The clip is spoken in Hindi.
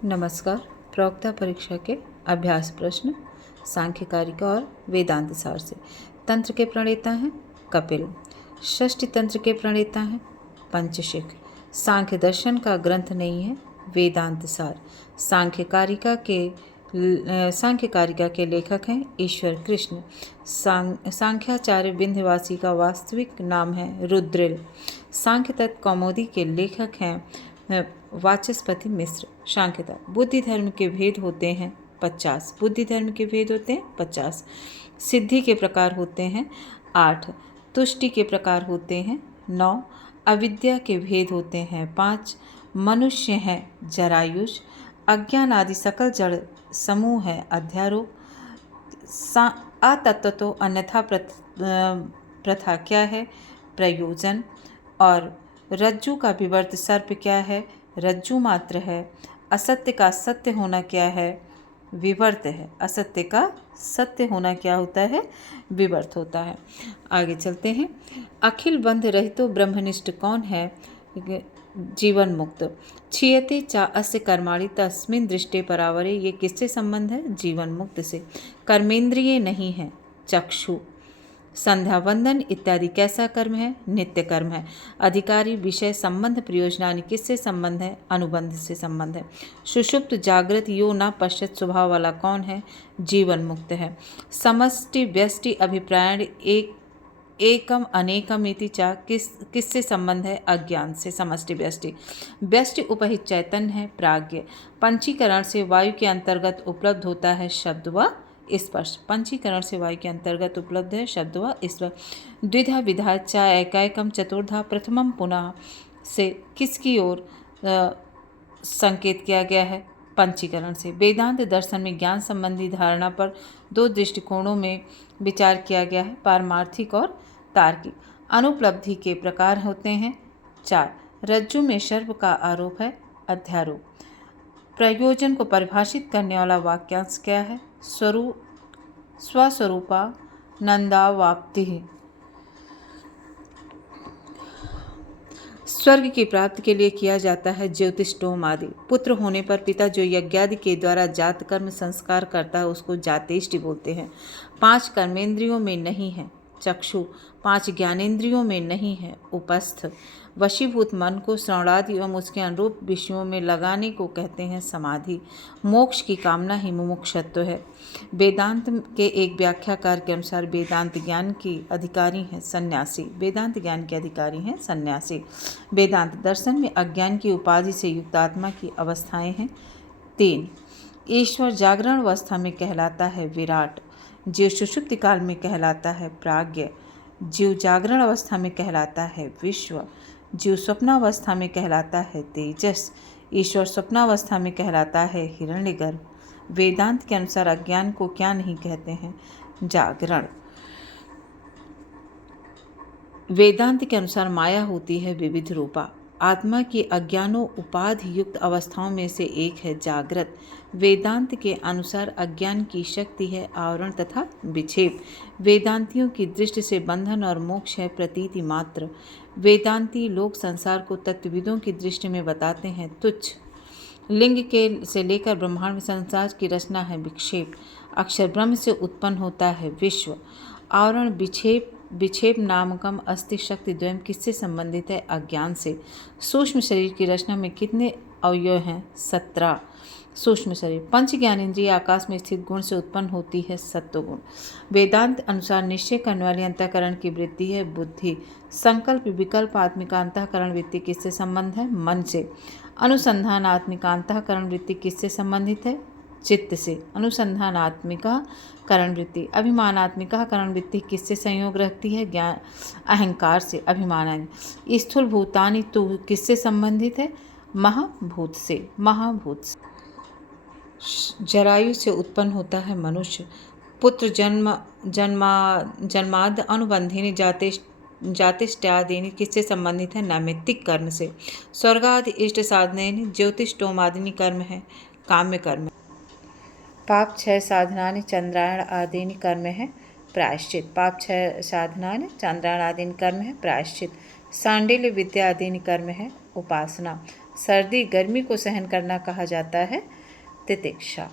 नमस्कार। प्रवक्ता परीक्षा के अभ्यास प्रश्न सांख्य कारिका और वेदांत सार से। तंत्र के प्रणेता हैं कपिल। षष्ठी तंत्र के प्रणेता हैं पंचशिख। सांख्य दर्शन का ग्रंथ नहीं है वेदांत सार। सांख्य कारिका के लेखक हैं ईश्वर कृष्ण। सांख्याचार्य विंध्यवासी का वास्तविक नाम है रुद्रिल। सांख्य तत्व कौमुदी के लेखक हैं वाचस्पति मिश्र। सांख्यता बुद्धि धर्म के भेद होते हैं 50। बुद्धि धर्म के भेद होते हैं 50। सिद्धि के प्रकार होते हैं 8। तुष्टि के प्रकार होते हैं 9। अविद्या के भेद होते हैं 5। मनुष्य हैं जरायुष। अज्ञान आदि सकल जड़ समूह है अध्यारोप। अतत्व तो अन्यथा प्रथा क्या है प्रयोजन। और रज्जु का विवर्त सर्प क्या है रज्जु मात्र है। असत्य का सत्य होना क्या है विवर्त है। असत्य का सत्य होना क्या होता है विवर्त होता है। आगे चलते हैं। अखिल बंध रहितो ब्रह्मनिष्ठ कौन है जीवन मुक्त। क्षीयते चा अस्य कर्माणि तस्मिन् दृष्टे परावरे। ये किससे संबंध है जीवन मुक्त से। कर्मेंद्रिय नहीं है चक्षु। संध्या वंदन इत्यादि कैसा कर्म है नित्य कर्म है। अधिकारी विषय संबंध प्रयोजनानि किससे संबंध है अनुबंध से संबंध है। सुषुप्त जागृत यो न पश्चात स्वभाव वाला कौन है जीवन मुक्त है। समष्टि व्यष्टि अभिप्रायण एकम अनेकम इति चा किससे संबंध है अज्ञान से। समष्टि व्यष्टि व्यष्टि उपहित चैतन्य है प्राज्ञ। पंचीकरण से वायु के अंतर्गत उपलब्ध होता है शब्द व स्पर्श। पंचीकरण से वायु के अंतर्गत उपलब्ध है शब्द व स्पर्श। द्विधा विधा चा एकाएकम चतुर्धा प्रथमम पुनः से किसकी ओर संकेत किया गया है पंचीकरण से। वेदांत दर्शन में ज्ञान संबंधी धारणा पर दो दृष्टिकोणों में विचार किया गया है पारमार्थिक और तार्किक। अनुपलब्धि के प्रकार होते हैं 4। रज्जु में सर्प का आरोप है अध्यारोप। प्रयोजन को परिभाषित करने वाला वाक्यांश क्या है स्वस्वरूपा नंदावाप्ति। स्वर्ग की प्राप्ति के लिए किया जाता है ज्योतिष्टोम आदि। पुत्र होने पर पिता जो यज्ञादि के द्वारा जात कर्म संस्कार करता है उसको जातेष्टि बोलते हैं। 5 कर्मेंद्रियों में नहीं है चक्षु। 5 ज्ञानेंद्रियों में नहीं है उपस्थ। वशीभूत मन को श्रवणादि एवं उसके अनुरूप विषयों में लगाने को कहते हैं समाधि। मोक्ष की कामना ही मुमुक्षुत्व है। वेदांत के एक व्याख्याकार के अनुसार वेदांत ज्ञान की अधिकारी हैं सन्यासी। वेदांत ज्ञान के अधिकारी हैं सन्यासी। वेदांत दर्शन में अज्ञान की उपाधि से युक्त आत्मा की अवस्थाएं हैं 3। ईश्वर जागरण अवस्था में कहलाता है विराट। जीव सुषुप्ति काल में कहलाता है प्राज्ञ। जीव जागरण अवस्था में कहलाता है विश्व। जीव स्वप्नावस्था में कहलाता है तेजस। ईश्वर स्वप्नावस्था में कहलाता है हिरण्यगर्भ। वेदांत के अनुसार अज्ञान को क्या नहीं कहते हैं जागरण। वेदांत के अनुसार माया होती है विविध रूपा। आत्मा की अज्ञानो उपाधि युक्त अवस्थाओं में से एक है जागृत। वेदांत के अनुसार अज्ञान की शक्ति है आवरण तथा विक्षेप। वेदांतियों की दृष्टि से बंधन और मोक्ष है प्रतीति मात्र। वेदांती लोग संसार को तत्वविदों की दृष्टि में बताते हैं तुच्छ। लिंग के से लेकर ब्रह्मांड में संसार की रचना है विक्षेप। अक्षर ब्रह्म से उत्पन्न होता है विश्व। आवरण विक्षेप नामकम अस्थि शक्ति द्वयम किससे संबंधित है अज्ञान से। सूक्ष्म शरीर की रचना में कितने अवयव हैं 17 सूक्ष्म शरीर। पंच ज्ञानेंद्रिय आकाश में स्थित गुण से उत्पन्न होती है सत्वगुण। वेदांत अनुसार निश्चय करने वाली अंतःकरण की वृत्ति है बुद्धि। संकल्प विकल्प आत्मिका अंतःकरण वृत्ति किससे संबंध है मन से। अनुसंधान आत्मिका अंतःकरण वृत्ति किससे संबंधित है चित्त से। अनुसंधानात्मिका करण वृत्ति। अभिमानात्मिका करण वृत्ति किससे संयोग रखती है ज्ञान अहंकार से। अभिमान। स्थूल भूतानि तो किससे संबंधित है महाभूत से। महाभूत से। जरायु से उत्पन्न होता है मनुष्य। पुत्र जन्माद अनुबंधिनी जातिष्टादीनि किससे संबंधित है नैमित्तिक कर्म से। स्वर्गादि इष्ट साधनेनि ज्योतिष्टोमादिनी कर्म है काम्य कर्म। पाप 6 साधनानि चंद्रायण आदीनि कर्म है प्रायश्चित। पाप 6 साधनानि चंद्रायण आदीनि कर्म है प्रायश्चित। सांडिल्य विद्या आदीनि कर्म है उपासना। सर्दी गर्मी को सहन करना कहा जाता है तितिक्षा।